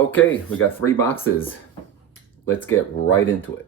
Okay, we got 3 boxes. Let's get right into it.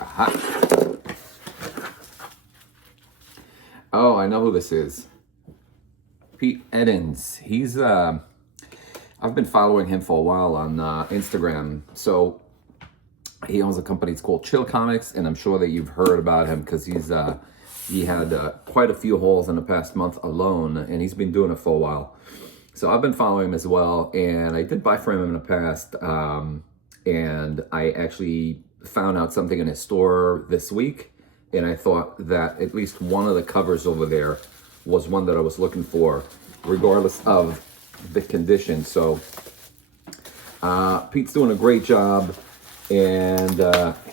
Aha. Oh, I know who this is. Pete Eddins. I've been following him for a while on Instagram. So he owns a company. It's called Chill Comics, and I'm sure that you've heard about him because he had quite a few hauls in the past month alone, and he's been doing it for a while. So I've been following him as well, and I did buy from him in the past, and I actually found out something in his store this week, and I thought that at least one of the covers over there was one that I was looking for, regardless of the condition. So Pete's doing a great job, and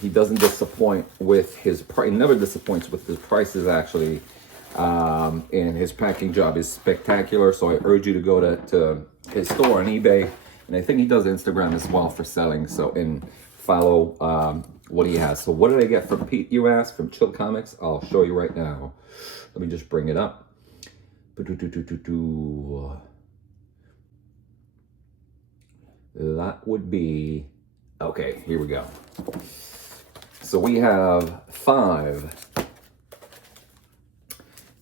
he doesn't disappoint with his price. He never disappoints with his prices, actually. And his packing job is spectacular. So I urge you to go to his store on eBay, and I think he does Instagram as well for selling. So, and follow what he has. So what did I get from Pete, you asked? From Chill Comics? I'll show you right now. Let me just bring it up. That would be, okay, here we go. So we have 5,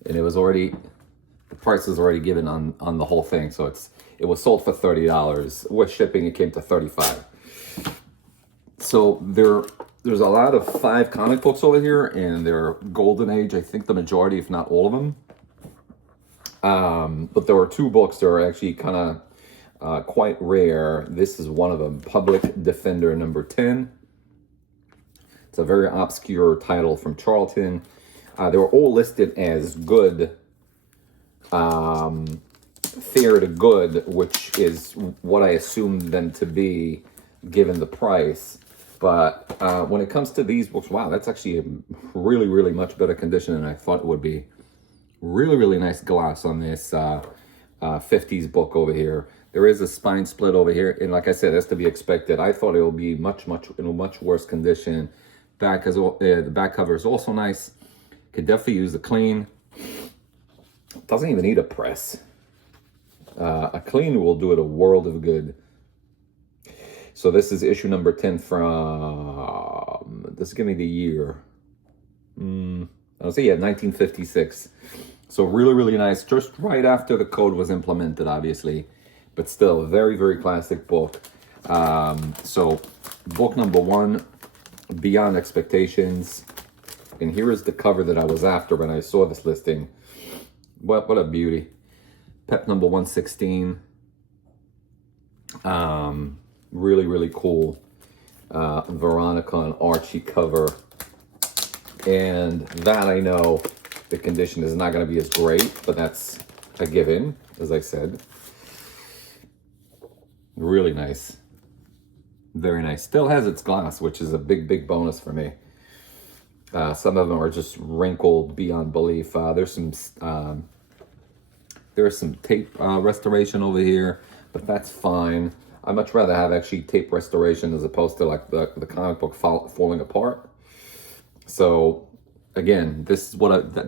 and it was already, the price is already given on the whole thing. So it was sold for $30. With shipping, it came to $35. So there's a lot of 5 comic books over here, and they're golden age. I think the majority, if not all of them. But there were 2 books that are actually kind of quite rare. This is one of them, Public Defender number 10. It's a very obscure title from Charlton. They were all listed as good, fair to good, which is what I assumed them to be given the price. But when it comes to these books, wow, that's actually a really, really much better condition than I thought it would be. Really, really nice gloss on this 50s book over here. There is a spine split over here, and like I said, that's to be expected. I thought it would be much in a much worse condition. The back cover is also nice. Could definitely use a clean. Doesn't even need a press. A clean will do it a world of good. So this is issue number 10 from, this give me the year. I'll say, yeah, 1956. So really, really nice. Just right after the code was implemented, obviously. But still, a very, very classic book. So book number 1, Beyond Expectations. And here is the cover that I was after when I saw this listing. What a beauty. Pep number 116. Really, really cool. Veronica and Archie cover. And that, I know the condition is not going to be as great, but that's a given, as I said. Really nice. Very nice. Still has its gloss, which is a big, big bonus for me. Some of them are just wrinkled beyond belief. There's some tape restoration over here, but that's fine. I'd much rather have actually tape restoration as opposed to like the comic book falling apart. So again, this is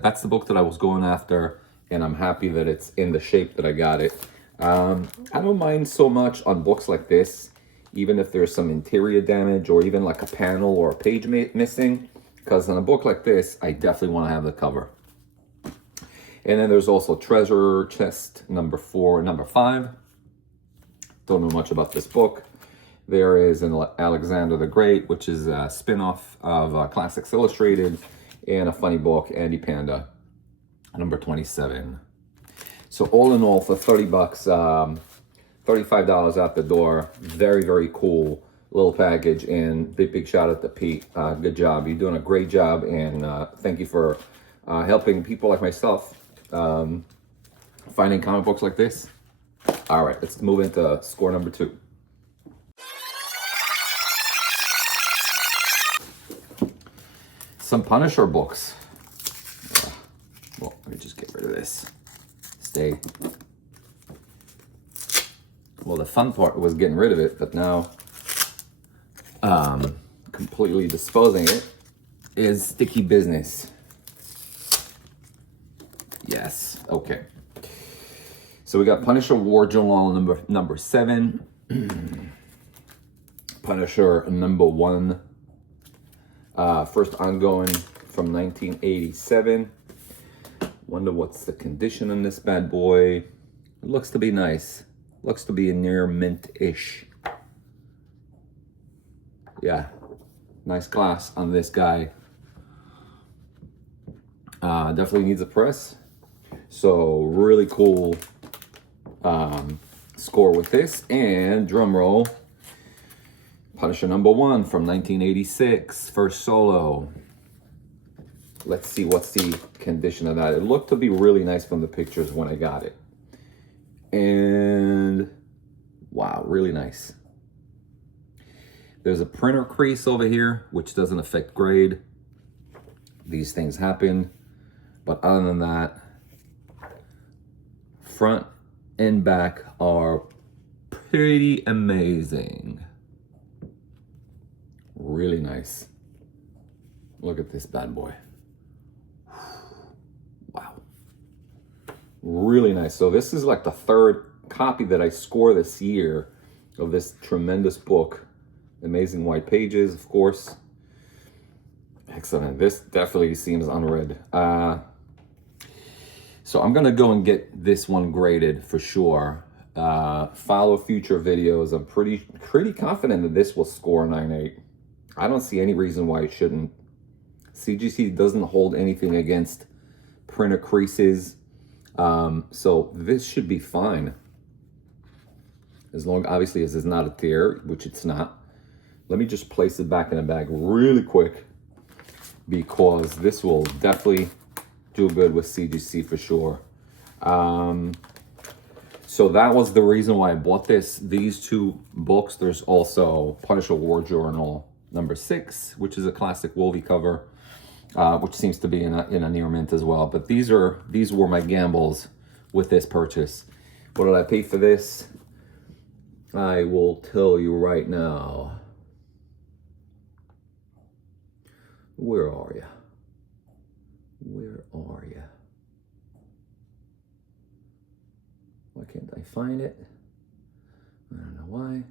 that's the book that I was going after, and I'm happy that it's in the shape that I got it. I don't mind so much on books like this, even if there's some interior damage or even like a panel or a page missing, because on a book like this, I definitely want to have the cover. And then there's also Treasure Chest number 5. Don't know much about this book. There is an Alexander the Great, which is a spin-off of Classics Illustrated, and a funny book, Andy Panda, number 27. So all in all, for 30 bucks, $35 out the door. Very, very cool little package, and big shout out to Pete. Good job. You're doing a great job, and thank you for helping people like myself finding comic books like this. All right, let's move into score number 2. Some Punisher books. Well, let me just get rid of this. Stay. Well, the fun part was getting rid of it, but now completely disposing it is sticky business. Yes, okay. So we got Punisher War Journal number 7. Punisher number 1. First ongoing from 1987. Wonder what's the condition on this bad boy. It looks to be nice. Looks to be a near mint-ish. Yeah, nice glass on this guy. Definitely needs a press. So really cool score with this. And drum roll, Punisher number 1 from 1986, first solo. Let's see what's the condition of that. It looked to be really nice from the pictures when I got it. And wow, really nice. There's a printer crease over here, which doesn't affect grade. These things happen. But other than that, front and back are pretty amazing. Really nice. Look at this bad boy. Wow. Really nice. So this is like the 3rd copy that I score this year of this tremendous book. Amazing white pages, of course. Excellent. This definitely seems unread. So I'm gonna go and get this one graded for sure. Follow future videos. I'm pretty confident that this will score 9.8. I don't see any reason why it shouldn't. CGC doesn't hold anything against printer creases. So this should be fine. As long, obviously, as it's not a tear, which it's not. Let me just place it back in the bag really quick, because this will definitely do good with CGC for sure. So that was the reason why I bought this. These 2 books. There's also Punisher War Journal number 6, which is a classic Wolvie cover, which seems to be in a near mint as well. But these were my gambles with this purchase. What did I pay for this? I will tell you right now. Where are you? Where are you? Why can't I find it? I don't know why.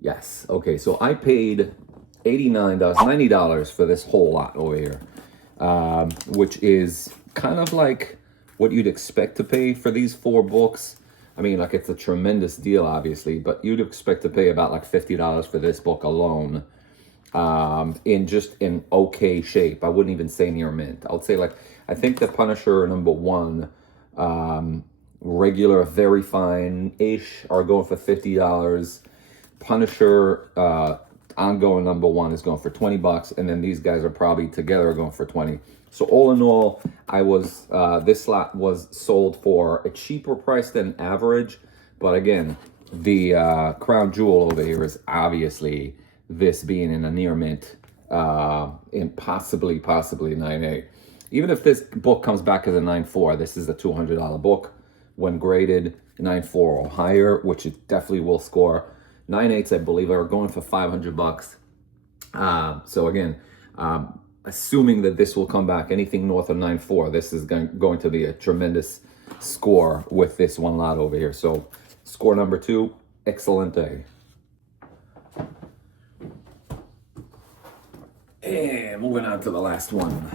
Yes, okay, so I paid $90 for this whole lot over here, which is kind of like what you'd expect to pay for these 4 books. I mean, like, it's a tremendous deal, obviously, but you'd expect to pay about like $50 for this book alone, in okay shape. I wouldn't even say near mint. I would say, like, I think the Punisher number 1, regular, very fine-ish, are going for $50. Punisher ongoing number 1 is going for $20, and then these guys are probably together going for $20. So all in all, I was this lot was sold for a cheaper price than average. But again, the crown jewel over here is obviously this being in a near mint, in possibly 9.8. Even if this book comes back as a 9.4, this is a $200 book. When graded 9.4 or higher, which it definitely will score. 9.8s, I believe, are going for $500. So again, assuming that this will come back anything north of 9.4, this is going to be a tremendous score with this one lot over here. So score number 2, excelente. And moving on to the last one.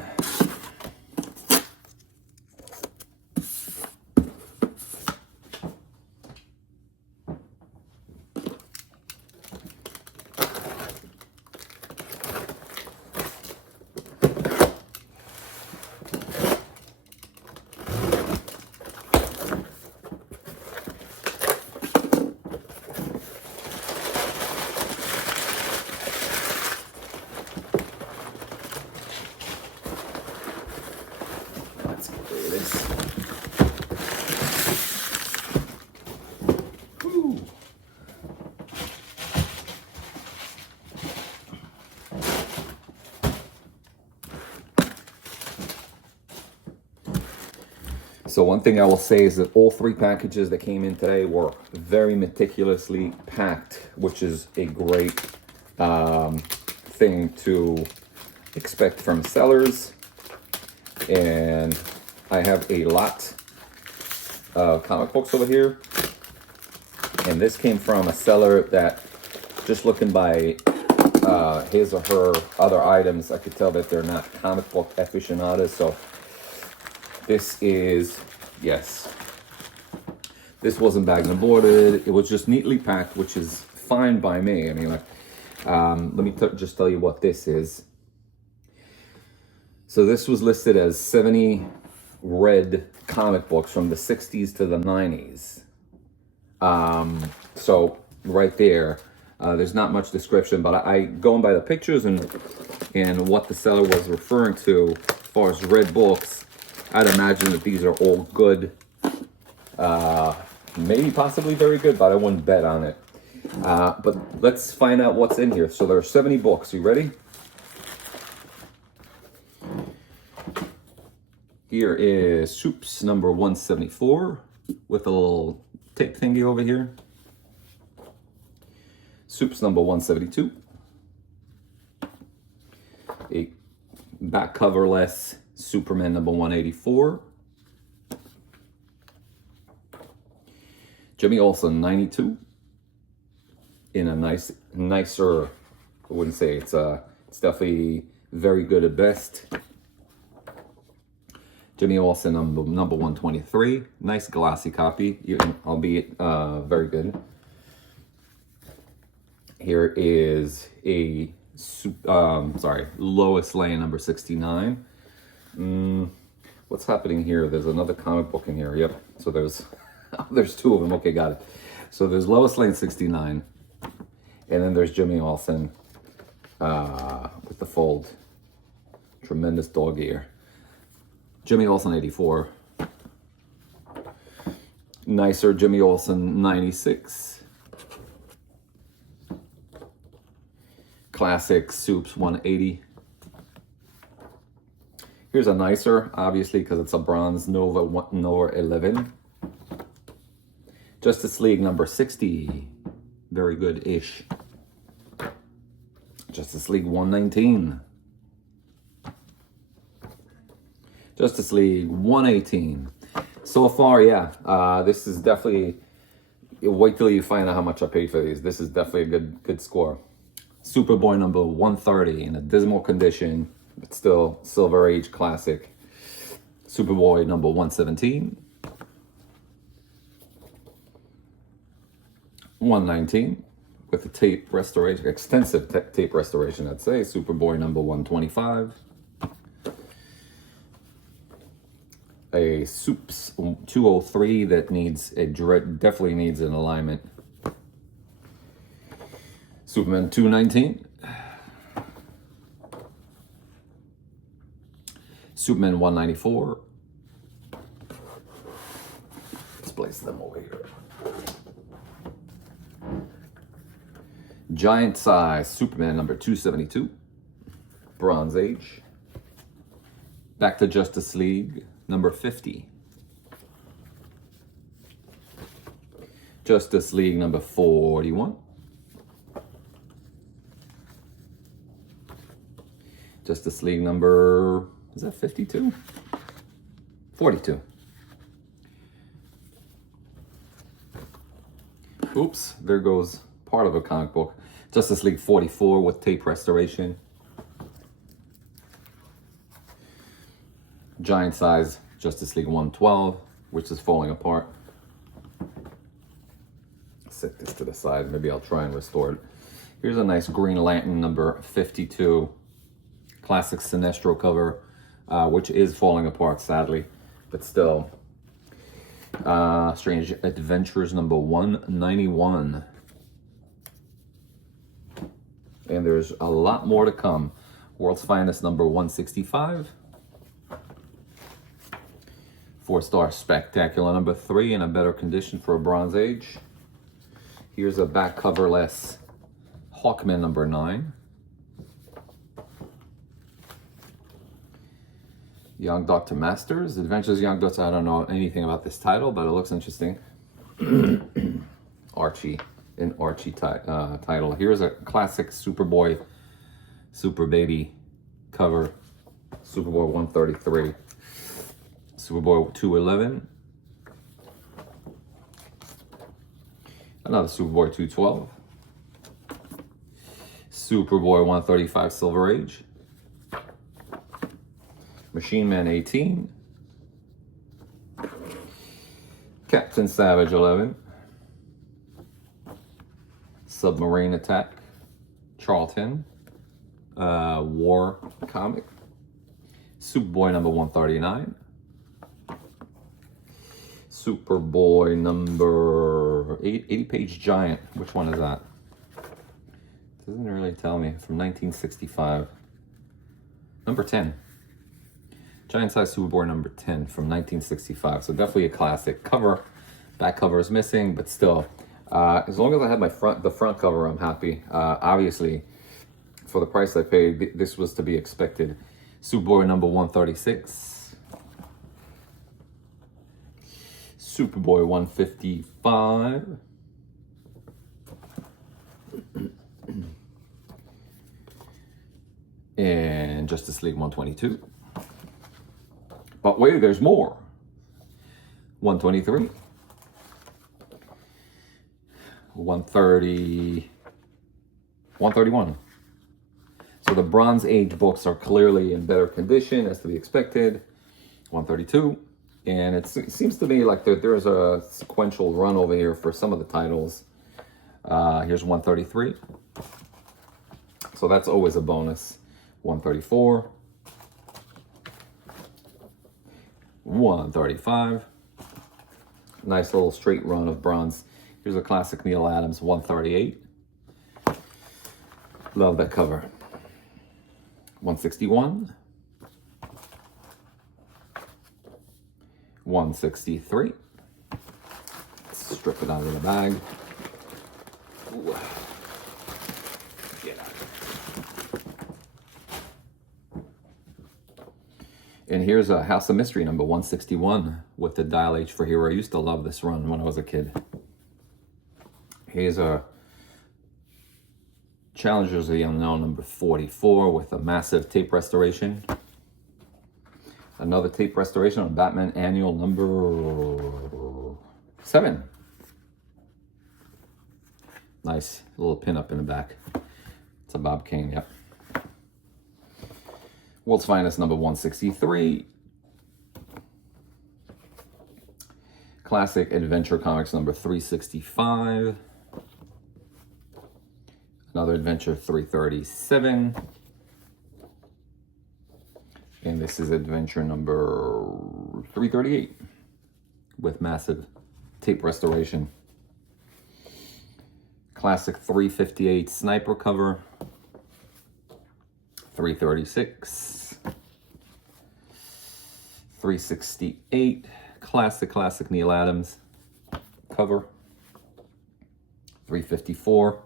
So one thing I will say is that all 3 packages that came in today were very meticulously packed, which is a great thing to expect from sellers. And I have a lot of comic books over here. And this came from a seller that, just looking by his or her other items, I could tell that they're not comic book aficionados. So this is, yes, this wasn't bagged and boarded. It was just neatly packed, which is fine by me. I mean, like, let me just tell you what this is. So this was listed as 70 red comic books from the 60s to the 90s. So right there, there's not much description, but I going by the pictures and what the seller was referring to as far as red books, I'd imagine that these are all good, maybe possibly very good, but I wouldn't bet on it. But let's find out what's in here. So there are 70 books. You ready? Here is Soups number 174 with a little tape thingy over here. Soups number 172. A back coverless Superman number 184. Jimmy Olsen 92. In a nicer, I wouldn't say it's definitely very good at best. Jimmy Olsen number 123. Nice glossy copy, albeit very good. Here is a Lois Lane number 69. What's happening here? There's another comic book in here. Yep. So there's 2 of them. Okay, got it. So there's Lois Lane 69, and then there's Jimmy Olsen with the fold. Tremendous dog ear. Jimmy Olsen 84. Nicer Jimmy Olsen 96. Classic Soups 180. Here's a nicer, obviously, because it's a bronze Nova 11. Justice League number 60. Very good-ish. Justice League 119. Justice League 118. So far, yeah, this is definitely, wait till you find out how much I paid for these. This is definitely a good score. Superboy number 130 in a dismal condition, but still Silver Age classic. Superboy number 117. 119 with a tape restoration, extensive tape restoration, I'd say. Superboy number 125. A Soups 203 that definitely needs an alignment. Superman 219. Superman 194. Let's place them over here. Giant size Superman number 272. Bronze Age. Back to Justice League number 50. Justice League number 41. Justice League number, is that 52? 42. Oops, there goes part of a comic book. Justice League 44 with tape restoration. Giant size Justice League 112, which is falling apart. Set this to the side. Maybe I'll try and restore it. Here's a nice Green Lantern number 52. Classic Sinestro cover, which is falling apart, sadly. But still. Strange Adventures number 191. And there's a lot more to come. World's Finest number 165. 4-star Spectacular number 3 in a better condition for a Bronze Age. Here's a back coverless Hawkman number 9. Young Dr. Masters, Adventures of Young Dr. I don't know anything about this title, but it looks interesting. Archie, an Archie title. Here's a classic Superboy, Super Baby cover. Superboy 133, Superboy 211, another Superboy 212, Superboy 135 Silver Age, Machine Man 18, Captain Savage 11, Submarine Attack, Charlton, War comic, Superboy number 139, Superboy number 80-page giant. Which one is that? Doesn't really tell me. From 1965. Number 10. Giant size Superboy number 10 from 1965. So definitely a classic. Cover, back cover is missing, but still, as long as I have the front cover, I'm happy. Obviously, for the price I paid, this was to be expected. Superboy number 136. Superboy 155. And Justice League 122. But wait, there's more. 123. 130. 131. So the Bronze Age books are clearly in better condition, as to be expected. 132. And it seems to me like there's a sequential run over here for some of the titles. Here's 133. So that's always a bonus. 134. 135. Nice little straight run of bronze. Here's a classic Neal Adams, 138. Love that cover. 161. 163. Let's strip it out of the bag. Ooh. Get out of it. And here's a House of Mystery number 161 with the Dial H for Hero. I used to love this run when I was a kid. Here's a Challengers of the Unknown number 44 with a massive tape restoration. Another tape restoration on Batman Annual number 7. Nice little pin up in the back. It's a Bob Kane, yep. World's Finest number 163. Classic Adventure Comics number 365. Another Adventure 337. And this is Adventure number 338 with massive tape restoration. Classic 358 Sniper cover. 336. 368. Classic Neal Adams cover. 354.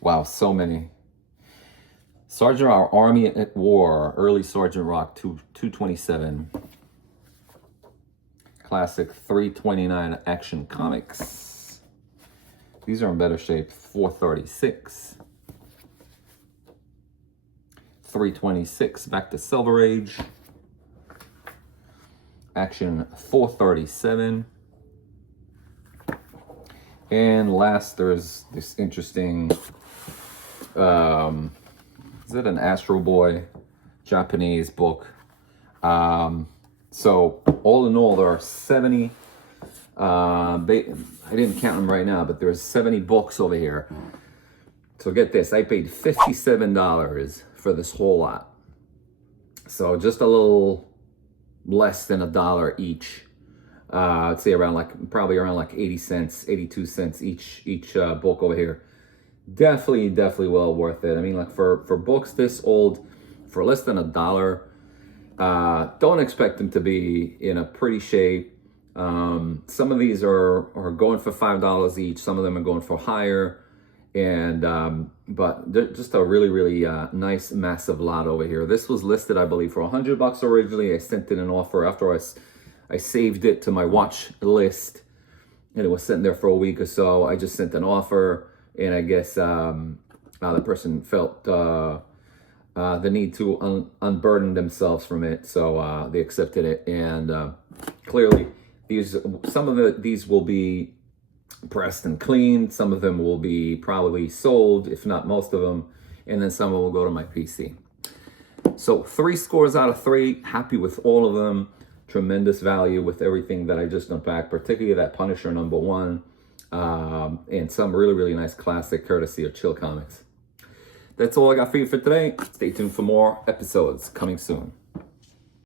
Wow, so many. Sergeant Our Army at War, early Sergeant Rock 227. Classic 329 Action Comics. These are in better shape. 436. 326 back to Silver Age. Action 437. And last, there's this interesting, is it an Astro Boy Japanese book? So all in all, there are 70, I didn't count them right now, but there's 70 books over here. So get this, I paid $57 for this whole lot. So just a little less than $1 each. I'd say probably around 80 cents, 82 cents each book over here. Definitely well worth it. I mean, like for books this old, for less than $1, don't expect them to be in a pretty shape. Some of these are going for $5 each. Some of them are going for higher. And but just a really nice massive lot over here. This was listed, I believe, for $100 originally. I sent in an offer after I saved it to my watch list, and it was sitting there for a week or so. I just sent an offer, and I guess the person felt the need to unburden themselves from it, so they accepted it. And clearly, some of these will be pressed and cleaned. Some of them will be probably sold, if not most of them, and then some will go to my PC. So 3 scores out of 3. Happy with all of them. Tremendous value with everything that I just unpacked, particularly that Punisher #1, and some really nice classic courtesy of Chill Comics. That's all I got for you for today. Stay tuned for more episodes coming soon.